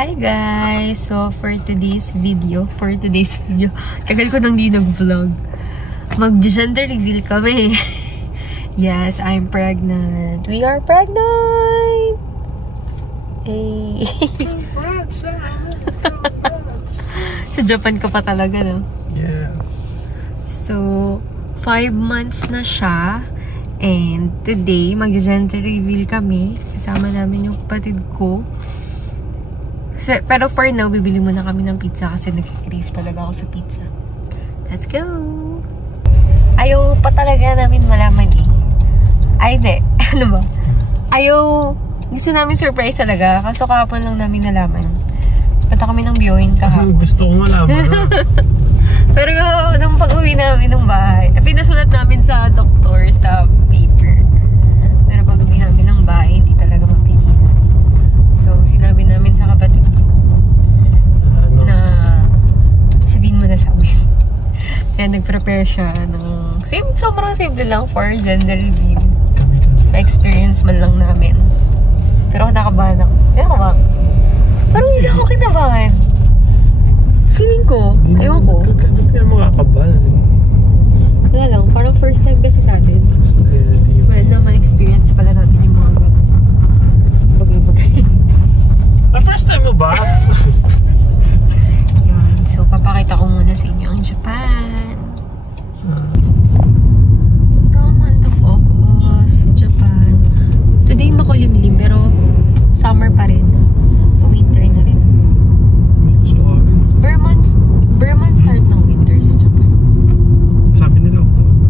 Hi guys! So for today's video, tagal ko nang di nag-vlog. Mag-gender reveal kami. Yes, I'm pregnant. We are pregnant! Hey! Sa Japan ka pa talaga, no? Yes. So, 5 months na siya. And today, mag-gender reveal kami. Kasama namin yung kapatid ko. Pero for now, bibili muna kami ng pizza kasi nag-crave talaga ako sa pizza. Let's go! Ayaw pa talaga namin malaman eh. Ay, hindi. Ano ba? Ayaw, gusto namin surprise talaga. Kaso kahapon lang namin nalaman. Punta kami ng viewing kahapon. Gusto ko malaman na. Pero nung pag-uwi namin ng bahay, pinasulat namin sa doktor sa paper. Pero pag-uwi namin ng bahay, hindi talaga mapigilan. So, sinabi namin sa kapatid ko na sabihin mo na sa amin. Kaya nag-prepare siya ng sobrang simple lang for gender reveal. Pa-experience man lang namin. Pero nakabahan ako. Nakabahan. Parang hindi ako kinabahan. Feeling ko, ewan ko. Ba't kaya makakabal? Wala lang, parang first time kasi sa atin. Well, naman experience pala natin yung mga bagay-bagay. First time mo ba? Yun, so papakita ko muna sa inyo ang Japan. Ito ang month of August sa Japan. Today makulimlim pero summer pa rin. Winter na rin. Burman start ng winter sa Japan. Sabi nila October.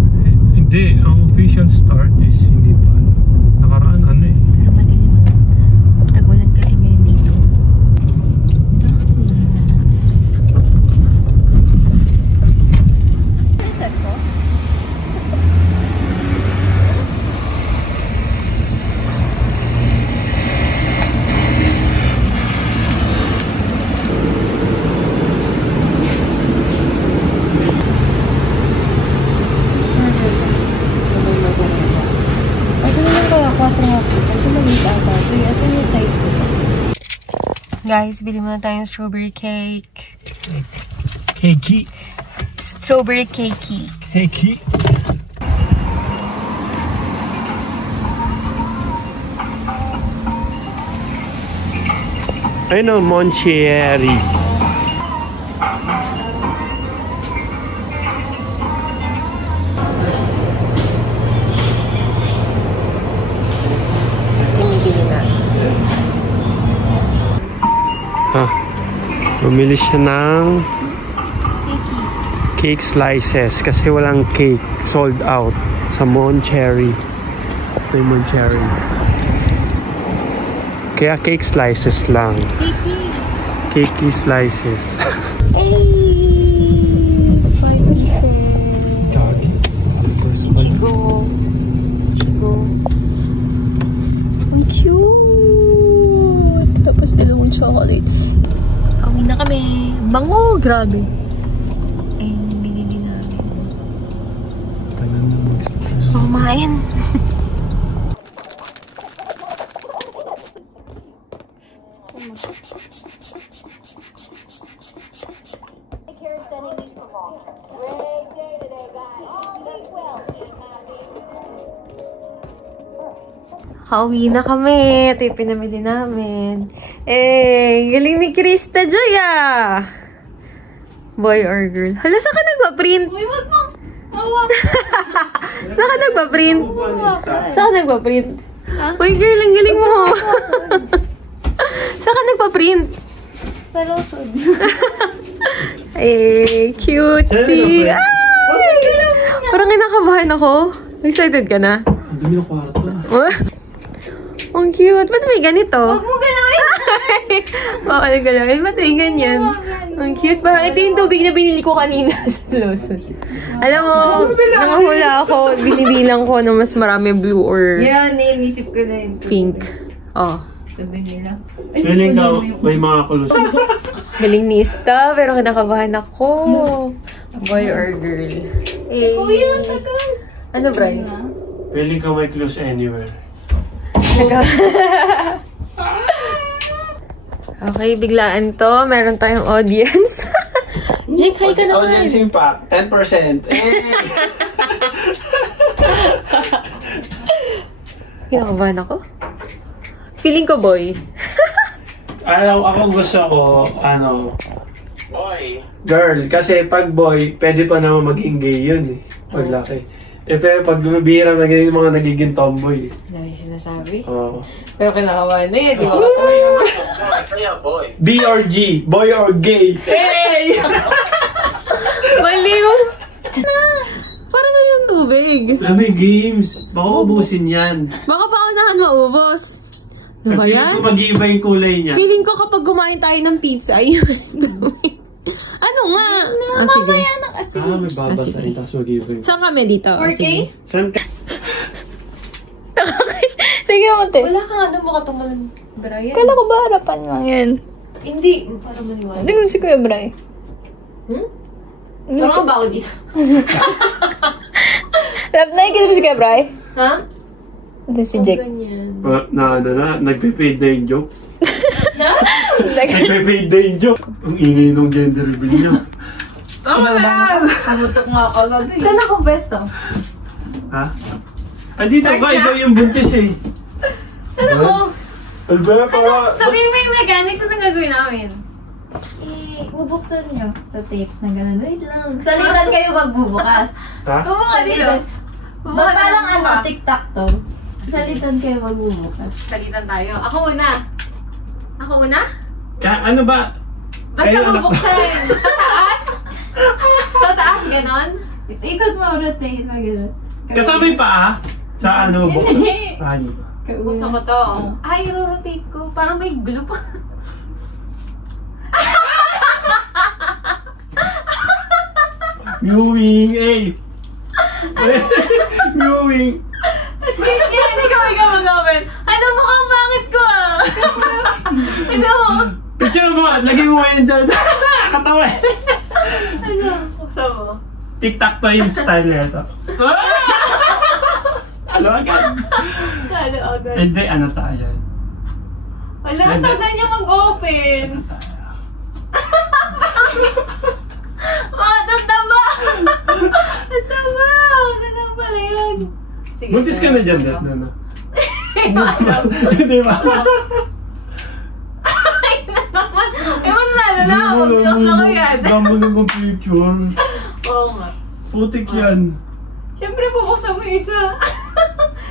Hindi, ang official start is hindi pa. Nakaraan ano eh. Pero madilim mo. Tagulan kasi ngayon dito. Set ko? Guys, bili muna tayong strawberry cake. Cakey. Strawberry cakey. Cakey. Ayun o, Moncherry. Bumili siya ng cake slices kasi walang cake, sold out sa Moncherry. Ito yung Moncherry. Kaya cake slices lang. Cakey slices. Hey! 5%. Gagi. Chigo. Ang cute! Tapos dalawang chocolate. Kawin na kami. Bango! Grabe. Eh, binili namin. Tanan na gusto kumain. Kauwi na kami. Ito yung pinamili namin. Eh, galing ni Krista Joy ah. Boy or girl? Hala, saan ka nagpa-print? Uy, wag mo! Awa! Saan ka nagpa-print? Saan ka nagpa-print? Uy, girl, ang galing mo. Saan ka nagpa-print? Sa Lawson. Eh, cutie. Ay! Parang kinakabahan ako. Excited ka na? Ang dumi ng kwarto. Ang cute. Ba't may ganito? Huwag mo galawin! Bakit galawin? Ba't may ganyan? Ang cute. Parang ito yung tubig na binili ko kanina sa Lawson. Alam mo, nangahula ako. Binibilang ko na mas marami blue or Yan, inisip ko na yun. pink. Oh. Sabi nila. Feeling ka may mga kulus. Galing ni Ista, pero kinakabahan ako. Boy or girl? Eh, Kuya, tagal. ano, Brian? Feeling ka may clues anywhere. Okay, biglaan to. Meron tayong audience. Jake, hi ka naman. Audience impact, 10%. Kinakabahan ako? Feeling ko, boy. Ako gusto ko, boy. Girl, kasi pag boy, pwede pa naman maging gay yun eh. Paglaki. Pero pag bihira na ganyan, mga nagiging tomboy. Dahil sinasabi. Oo. Pero kinakabahan na yun, di ba? B or G, boy or gay. Hey! Baliw! Para na yung tubig. May games. Baka ubusin yan. Baka paunahan maubos. Ano ba yan? Feeling ko mag-iiba yung kulay niya. Feeling ko kapag kumain tayo ng pizza, ayun. Ano nga? Mamaya na kasi. May babasahin, tapos mag-iiba yung... Saan kami dito? 4K? Saan ka? Sige, Monte. Wala ka nga doon baka tumalan. Brian? Kala ko ba harapan lang yan? Hindi. Para maniwala. Hindi ko si Kuya Bray. Parang ka ba ako dito? Nakikita mo si Kuya Bray? Ha? Hindi si Jake. Ganyan. Nagpe-fade na yung joke. Nagpe-fade na yung joke. Ang ingay nung gender reveal niyo. Tama na! Kamutok nga ako gabi. Saan ako besto? Ha? Andito ka, ikaw yung buntis eh. Saan ako? Albera para... Sabihin mo yung mechanics, ano gagawin namin? Bubuksan nyo. Rotate na gano'n. Wait lang. Salitan kayo magbubukas. Ha? Bumuka dito. Parang tic-tac to. Salitan kayo magbubukas. Salitan tayo. Ako muna. Ako muna? Ano ba? Basta Kayo, bubuksan. Tataas? Tataas, ganon? Ikot mo, rotate na gano'n. Kasama yung paa? Sa ano? Hindi. Ano ba? Buksan ko to. Ay, rotate ko. Parang may glue pa. Viewing, eh! Viewing! Hindi ko magagawin. Ano mo kang bakit ko ah? Ano? Picture mo, lagay mo ngayon dyan. Katawa eh. Ano? Buksan mo. Tic-tac-toe yung style na ito. Ano agad? Ano agad? Hindi, ano tayo? Wala, ang tagal niya mag-open. Ang taba! Ang taba! Ano pala yun? Sige, Buntis ka na dyan, Dad. Hindi ba? Eh, manlala na ako. Binuksan ko yan. Damo naman picture. Oo nga. Putik yan. Siyempre, bubuksan mo isa.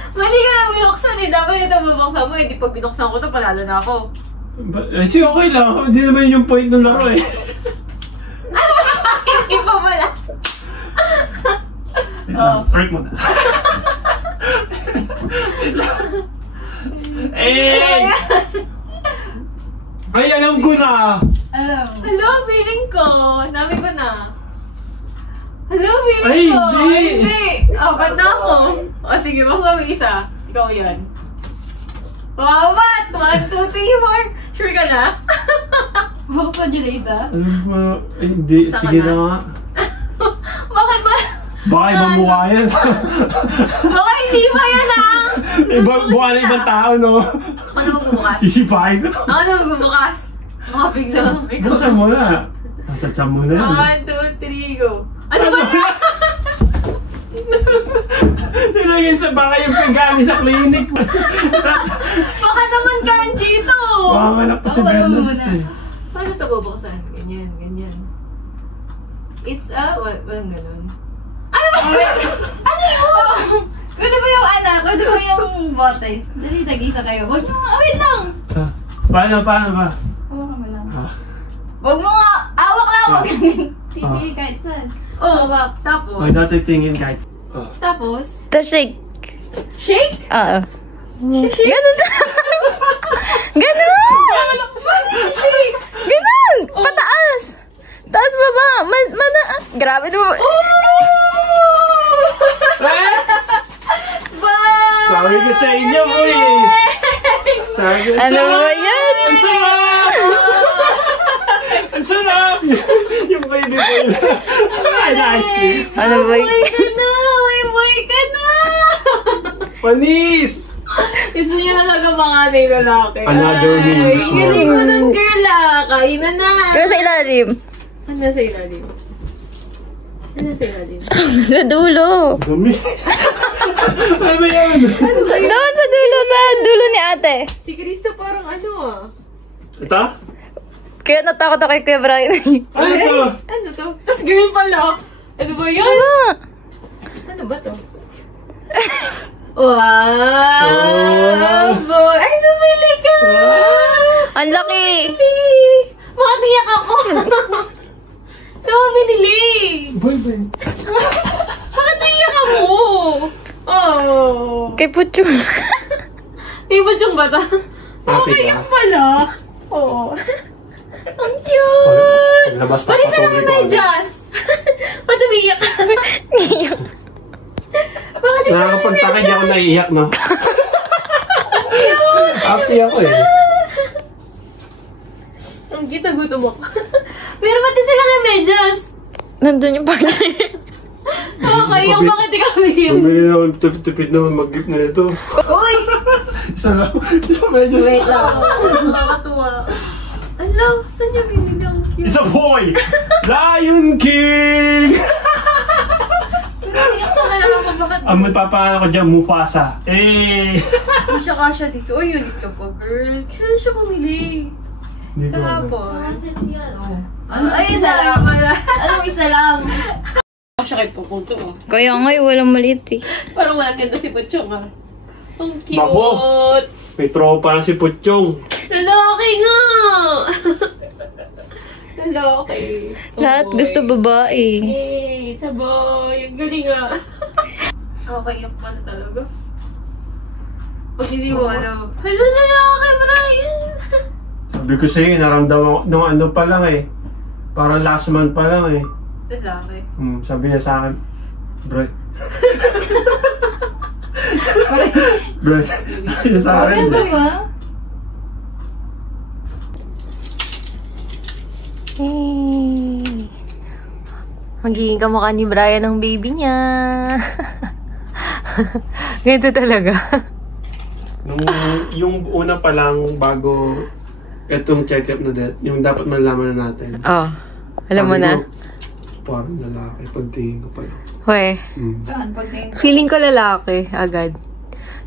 Mali ka lang binuksan eh. Dapat ito bubuksan mo. Hindi pag binuksan ko ito, palalo na ako. Sige, okay lang. Hindi naman yung point ng laro eh. Hindi pa pala. Break mo na. Eh! Ay, alam ko na! Hello, feeling ko. Dami ko na. Hello, feeling Ay, ko. hindi. Ay, hindi. Ba't na ako? O, sige, buksan mo isa. Ikaw yan. Wow, what? 1, 2, 3, 4. Sure ka na? Buksan nyo na isa. Alam ko, hindi. Saka Sige na? na nga. Bakit ba? Baka ibang mukha yan. Baka hindi pa yan ah! Mukha na ibang tao, no? Ano magbubukas? Sisipahin ko. Ano magbubukas? Baka biglang. Buksan mo na. Nasa tiyan mo na yan. 1, 2, 3, go. Ano ba yan? Nilagay sa bahay yung pinggan sa clinic. Baka naman kanji ito. Makanganak pa si Bernard. Paano ito bubuksan? Ganyan, ganyan. It's a... Walang ganun. Ano ba? Ano yun? Pwede ba yung pwede ba yung bote? Dali, tag-isa kayo. Huwag nyo nga, wait lang! Paano ba? Hawakan mo lang. Huwag mo nga! Awak lang! Huwag Sige, kahit saan. hawak. Tapos? May dati tingin kahit. Tapos? The shake. Shake? Oo. Ganun. Ganun! Shake! Ganun! Pataas! Taas baba! Manaas! Grabe naman. Sabi ko sa inyo, boy! Sabi ko, Ano ba yan? Ang sarap! Ang sarap! Yung baby ko yun. Ay, na-ice cream. Ano ba May boy ka na! May boy ka na! Panis! Gusto niya talaga mga lalaki. Another means more. Galing mo ng girl ah. Kain na. Pero sa ilalim. Ano sa ilalim? Ano sa ilalim? Sa dulo. Dumi. Ano ba yan? Doon sa dulo. Sa dulo ni ate. Si Cristo parang ano ah. Ito? Kaya natakot ako kay Kuya Brian. Ano ito? Ano to? Tas girl pala. Ano ba yan? Ah. Ano ba to? Wow! Boy! Ay, bumili ka! Ang laki. Makatiyak ako! Ito mo binili! Boy. Makatiyak ako! Oh! Kay Pucho. Di ba siyang bata? Happy Okay ka? yung pala! Oo. Ang cute! Paglabas pa Pati sa patuloy lang ko. medyas! Ba't umiyak ka? Bakit isa lang Nakakapagtakay, di ako naiiyak, no? Happy ako eh. Ang kita gutom ako. Pero pati sila ng medyas! Nandun yung partner. Nakakaiyak, bakit ikaw umiyak? Bumili na ako tipid naman mag-gift na ito. Uy! Isa lang. Isa medyo. Wait lang. Nakakatuwa. Alam, saan niya binili ang cute? It's a boy! Lion King! Iyak ka lang ako, bakit? Ang magpapaano ko dyan, Mufasa. Eh! Hindi siya kasha dito. Uy, unit ka pa, girl. Saan siya bumili? Hindi ko alam. Kahapon. Ano? Ay, isa lang pala. Anong isa lang? Siya kay Puputo, oh. Kaya nga, walang maliit eh. Parang walang ganda si Puchong, ah. Ang cute. Babo. May tropa na si Puchong. Lalaki nga! Lalaki. Oh, Lahat boy. gusto babae. Hey, it's a boy. Ang galing nga. Nakakaiyak pala talaga. Pag hindi mo alam. Hala, lalaki, Brian! Sabi ko sa'yo, naramdaman ko, nung ano pa lang eh. Parang last month pa lang eh. Lalaki. Sabi niya sa akin, bro. Bro, sabi niya sa akin. Maganda ba? Hey. Magiging kamukha ni Brian ang baby niya. Ganito talaga. Nung yung una pa lang bago itong check-up na death, yung dapat malaman na natin. Oh, alam mo Sabi na. ko, parang lalaki, pagtingin ko pa lang. Hoy, Saan? Pagtingin ko. feeling ko lalaki agad.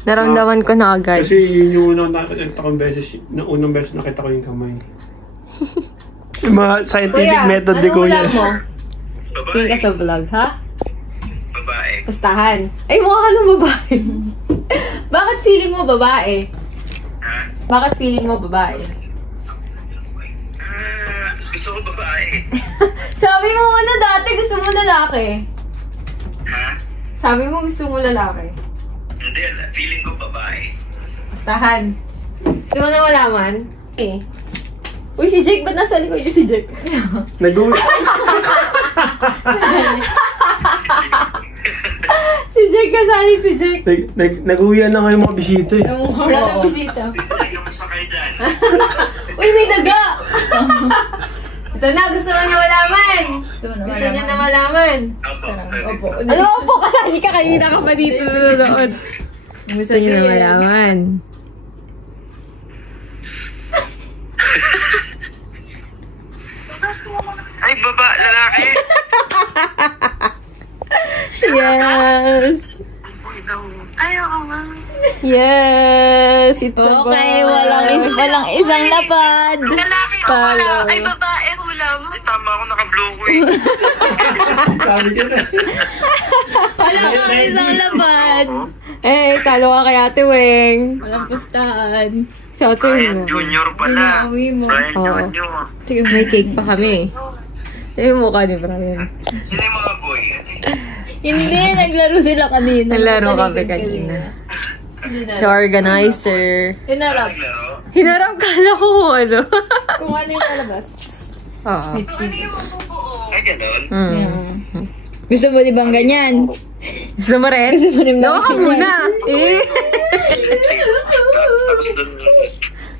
Naramdaman ko na agad. Kasi yun yung unang nakita kong beses, na unang beses nakita ko yung kamay. Yung mga scientific method ni Kuya. mo? Tingin ka sa vlog, ha? Babae. Pustahan. Ay, mukha ka ng babae. Bakit feeling mo babae? Ha? Bakit feeling mo babae? Gusto ko babae. Sabi mo una dati gusto mo lalaki. Ha? Sabi mo gusto mo lalaki. Hindi, feeling ko babae. Pustahan. Gusto mo na malaman? Eh. Uy, si Jake, ba't nasa likod yung si Jake? Nag-uwi. Si Jake, kasali si Jake. Nag-uwian na nga yung mga bisita eh. Wala na bisita. Hindi ka masakay dyan. Uy, may daga! Ito na, gusto mo niya malaman. Gusto mo Gusto niya na malaman. Opo. Ano po, kasali ka kanina ka pa dito nanonood. Gusto niya na malaman. Ay, lalaki. Yes! Yes! It's a boy! Okay, walang isang lapad. Lalaki Talo. Ay, babae, hula mo. Ay, tama ako, naka-blow ko eh. Sabi ko na. Walang isang lapad. Eh, talo ka kay Ate Weng. Walang pustahan. Sa Ate Brian Weng. Junior pala. Inawi mo. Brian Oo. Junior. Tingnan, may cake pa kami. Yung mukha ni Brian. Sino yung mga boy? Hindi, naglaro sila kanina. Naglaro kami Natalikod kanina. Hinarap. The organizer. Hinarap. Naglaro? Hinarap ka na ko ano. Kung ano yung talabas. Oo. Ay, ganun. Mm. Gusto mo di bang ganyan? Gusto mo rin? Gusto mo rin Gawa ka ganyan? muna. Eh. Tapos doon,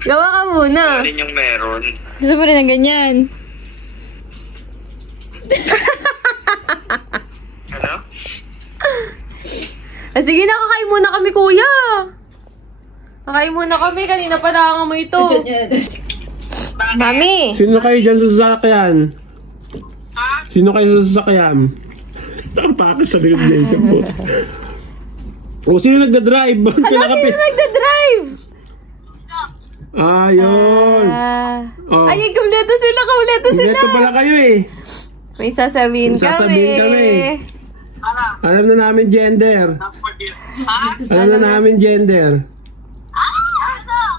Gawa ka muna. alin yung meron. Gusto mo rin ng ganyan? Ano? Ah, sige na, kakain muna kami, kuya. Kakain muna kami. Kanina pa nangangamoy ito. Mami! Sino kayo dyan sa sasakyan? Sino kayo sa sasakyan? Tapos sa likod niya isa po. O, sino nagda-drive? Sino nagda-drive? Ayun. Oh. Ay, kumpleto sila. Ito pala kayo eh. May sasabihin kami. Alam na namin gender. Alam na namin gender.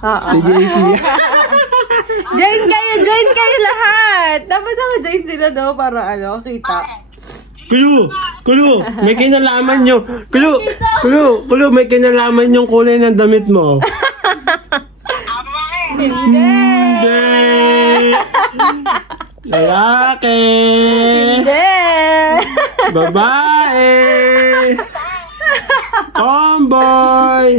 Oo. Ni JC. Join kayo lahat. Dapat ako join sila daw para kita. Kulu, may kinalaman yung Kulu, may kinalaman yung kulay ng damit mo. Hindi. Lalaki. Hindi. Babae. Tomboy.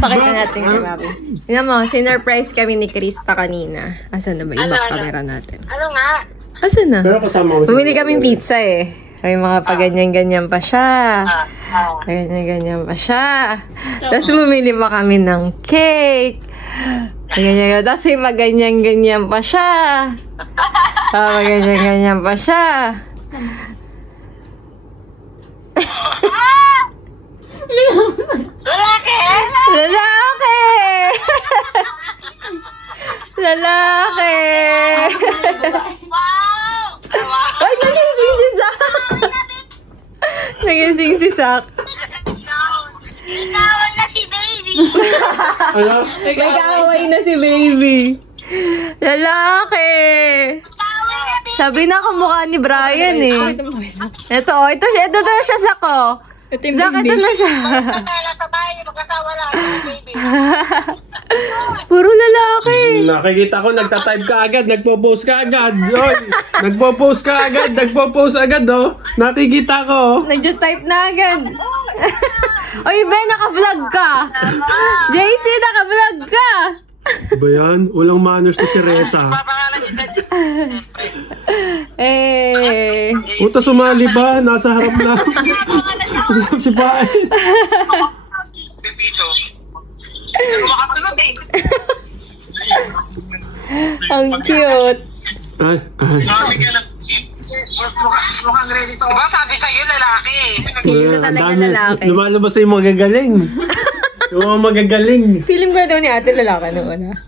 Pakita natin kay Mami. Tingnan mo, sinurprise kami ni Krista kanina. Asan na ba yung back camera natin? Ano nga? Asan na? Pero kasama mo. Bumili kaming pizza eh. May mga paganyan-ganyan pa siya. Paganyan-ganyan pa siya. Tapos bumili pa kami ng cake. Paganyan-ganyan. Tapos may maganyan-ganyan pa siya. Paganyan-ganyan pa siya. Lalaki! Lalaki! Lalaki! Wow! Ay, nagising si Zach! Nagising si Zach. Ikawal na si baby! Ano? May kaaway na si baby. Lalaki! Sabi na kamukha ni Brian eh. Ito na siya, Zach oh. Zach, ito na siya. Kaya sa bahay, magkasawa lang baby. Puro lalaki. Nakikita ko, nagtatype ka agad, nagpo-post ka agad. Yoy, nagpo-post ka agad, oh. Nakikita ko. Nagja-type na agad. Oy, Ben, naka-vlog ka. JC, naka-vlog ka. Ba yan? Walang manners na si Reza. Papangalan si Daddy. Eh. Puta, sumali ba? Nasa harap na. Si Bae. Pipito. Pero makasunod eh. Ang cute. Ay. Sabi ka na. Mukhang ready to. Diba sabi sa'yo lalaki eh. Feeling ko talaga lalaki. Lumalabas sa yung magagaling. Yung mga magagaling. Feeling ko daw ni ate lalaki noon ah.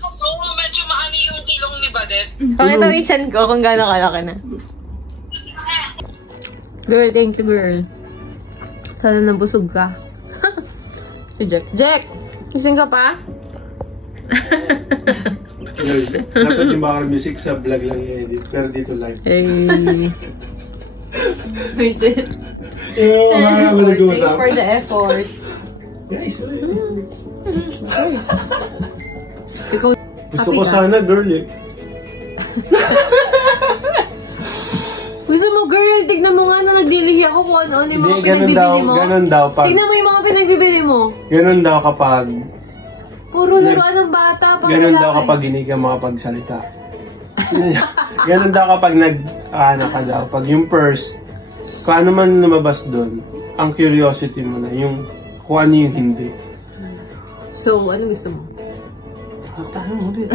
Oo, medyo maani yung ilong ni Badet. Pakita mo yung chan ko kung gaano kalaki na. Girl, thank you girl. Sana nabusog ka. Si Jack. Jack! Gising ka pa? Dapat yung background music sa vlog lang i-edit. Pero dito live. Hey. Visit. Thank Thanks for the effort. Guys, Ikaw, gusto ko sana girl eh. gusto mo girl, tignan mo nga na naglilihi ako kung ano yung mga pinagbibili mo. Ganun daw. Tignan mo yung mga pinagbibili mo. Ganun daw kapag... Puro laruan ng bata. Ganun daw kapag hindi ka makapagsalita. Ganun daw kapag ka daw. Pag yung purse, kung ano man lumabas doon, ang curiosity mo na, yung kung ano yung hindi. So, ano gusto mo? Tayo mo ulit.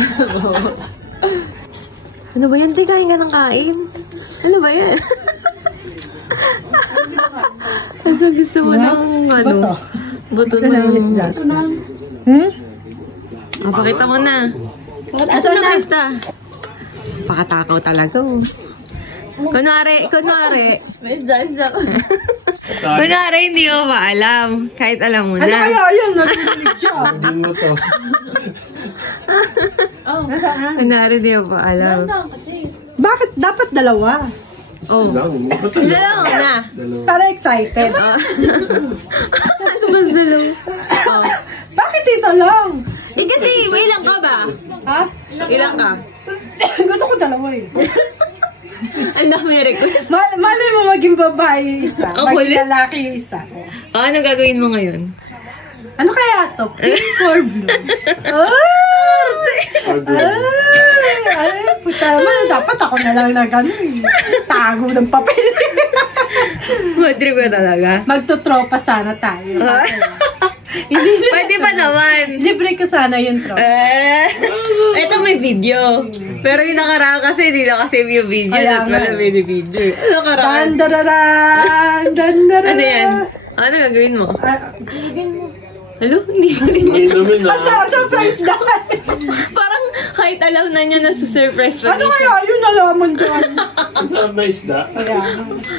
Ano ba yan? Kain ka ng kain? Ano ba yan? Ano gusto mo ng ano? Buto ng... Pakita mo na. Asan na Krista? Pakatakaw talaga oh. Kunwari. Kunwari, hindi ko maalam. Kahit alam mo na. Ano kaya yun? Narinig siya. Sabihin mo to. Kunwari, hindi ko maalam. Bakit dapat dalawa? Oh. Isa lang na. Para excited. Ano ba dalawa? Oh. Bakit isa lang? Eh kasi, ilang ka ba? Ha? Ilang ka? Gusto ko dalawa eh. Ang dami request. Mali mo maging babae isa. Ang Maging kulit. lalaki isa. Ano gagawin mo ngayon? Ano kaya to? Pink or blue? Ay, puta naman. Dapat ako na lang na gano'n. Tago ng papel. Madrib ka talaga. Magtutropa sana tayo. Pwede ba naman? Libre ko sana yun, Tro. Ito may video. Pero yung nakaraan kasi, hindi nakasave yung video. Kaya At wala nga. may video. Ano nakaraan? Dandararan! Dandararan! Ano yan? Ano gagawin mo? Iligan mo. Hello? Hindi ko rin. Hindi namin na. Surprise na! Parang kahit alam na niya na surprise pa Ano kaya yun nalaman dyan? Masarap na isda. Kaya.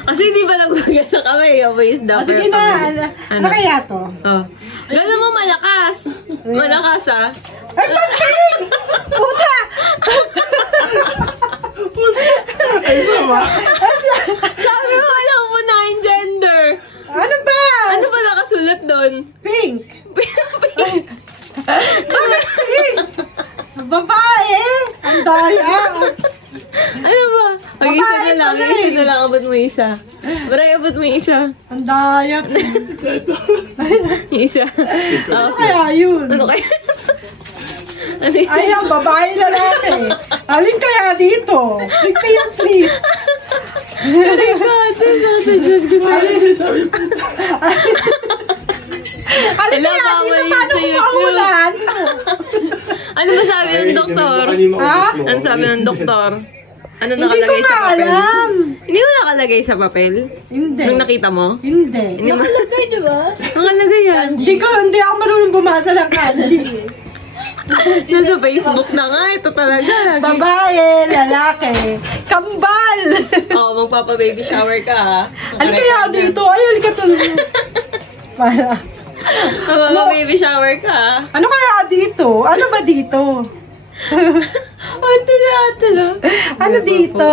Kasi hindi ba nagwagas sa kamay? O may isda. O sige pero na, kamay. ano kaya to? Oh. Gano'n mo malakas. Malakas ah. Ay, pagkain! Puta! Ay, sama. Sabi mo, alam mo na yung gender. Ano ba? Ano ba nakasulat doon? Pink! Bakit pink? Babae! Ang daya! Ano ba? Mag isa na Babae lang. pala Isa eh. na lang. Abot mo isa. Maray, abot mo isa. Ang daya! Yung isa. Ano kaya yun? Ano kaya? Ano yun? Ay, ang babae lalaki. Alin kaya dito? Pink, please. Sabi po. Alin Wala, kaya bawal dito? yun Paano sa kung YouTube. mahulaan? Ano ba sabi ng doktor? Ha? Ano sabi ng doktor? Ano Hindi ko nakalagay sa nga papel? alam. Hindi mo nakalagay sa papel? Hindi. Nung nakita mo? Hindi. Hindi mo Nakalagay, di ba? nakalagay yan. Hindi ako marunong bumasa ng kanji. Nasa Facebook na nga. Ito talaga. Babae, lalaki, kambal. Oo, magpapa-baby shower ka ha. Alin kaya dito? Ay, alin ka tuloy. Para. Magpapa-baby shower ka ha. Ano kaya dito? Ano ba dito? Ate na. Ano dito?